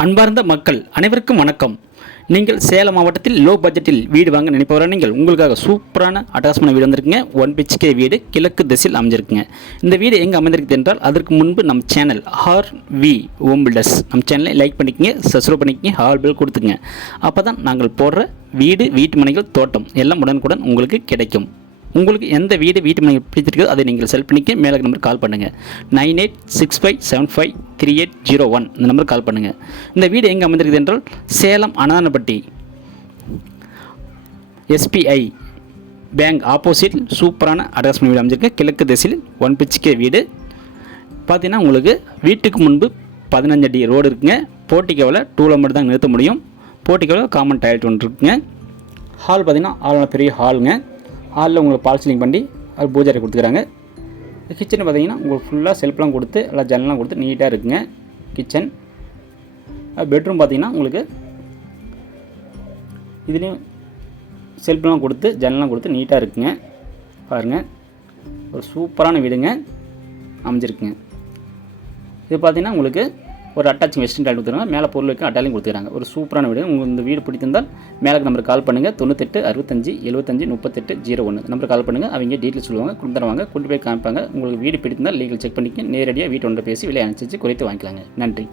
அன்பார்ந்த மக்கள் அனைவருக்கும் வணக்கம். நீங்கள் சேலம் மாவட்டத்தில் லோ பட்ஜெட்டில் வீடு வாங்க நினைப்பவரை நீங்கள் உங்களுக்காக சூப்பரான அட்டகாசமான வீடு வந்திருக்குங்க. 1 BHK வீடு கிழக்கு திசையில் அமைஞ்சிருக்குங்க. இந்த வீடு எங்கே அமைந்திருக்குது என்றால் அதற்கு முன்பு நம்ம சேனல் RV ஹோம் பில்டர்ஸ் நம்ம சேனலை லைக் பண்ணிக்கங்க, சப்ஸ்கிரைப் பண்ணிக்கங்க, ஹால் பில் கொடுத்துங்க. அப்போ தான் நாங்கள் போடுற வீடு, வீட்டு மனைகள், தோட்டம் எல்லாம் உடனுக்குடன் உங்களுக்கு கிடைக்கும். உங்களுக்கு எந்த வீடு, வீட்டு மனை பிடிச்சிருக்கோ அதை நீங்கள் செலக்ட் பண்ணிக்க மேலே நம்பர் கால் பண்ணுங்கள். 9865753801 இந்த நம்பர் கால் பண்ணுங்கள். இந்த வீடு எங்கே அமைந்திருக்குது என்றால் சேலம் அனானப்பட்டி SBI பேங்க் ஆப்போசிட் சூப்பரான அட்ரஸ் வீடு அமைஞ்சிருக்கு. கிழக்கு திசையில் 1 BHK வீடு. பார்த்தீங்கன்னா உங்களுக்கு வீட்டுக்கு முன்பு 15 அடி ரோடு இருக்குங்க. போர்ட்டிகோவில் 2 வீலர் மட்டும் தான் நிறுத்த முடியும். போர்ட்டிகோவில் காமன் டாய்லெட் ஒன்று இருக்குங்க. ஹால் பார்த்தீங்கன்னா ஹால் பெரிய ஹாலுங்க. ஹாலில் உங்களுக்கு பால் சீலிங் பண்ணி அது பூஜை அறை கொடுத்துக்கிறாங்க. கிச்சன் பார்த்தீங்கன்னா உங்களுக்கு ஃபுல்லாக செல்ஃப்லாம் கொடுத்து எல்லாம் ஜன்னலாம் கொடுத்து நீட்டாக இருக்குங்க கிச்சன். பெட்ரூம் பார்த்தீங்கன்னா உங்களுக்கு இதுலேயும் செல்ஃப்லாம் கொடுத்து ஜன்னலாம் கொடுத்து நீட்டாக இருக்குங்க. பாருங்கள், ஒரு சூப்பரான வீடுங்க அமைஞ்சிருக்குங்க. இது பார்த்தீங்கன்னா உங்களுக்கு ஒரு அட்டாச்சிங் வெஸ்டர்ன் டாய்லெட் கொடுத்துருங்க. மேலே பொருள் வைக்க அட்டாலையும் கொடுத்துருக்காங்க. ஒரு சூப்பரான வீடு. உங்களுக்கு இந்த வீடு பிடித்திருந்தால் மேலே நம்பருக்கு கால் பண்ணுங்கள். 98 65 75 38 01 நம்பருக்கு கால் பண்ணுங்கள். அவங்க டீட்டெயில் சொல்லுவாங்க, கொடுத்துருவாங்க, கொண்டு போய் காமிப்பாங்க. உங்களுக்கு வீடு பிடித்திருந்தால் லீகல் செக் பண்ணிக்க நேரடியாக வீட்டு ஒன்று பேசி விலை அனுசரித்து குறைத்து வாங்கிக்கலாங்க. நன்றி.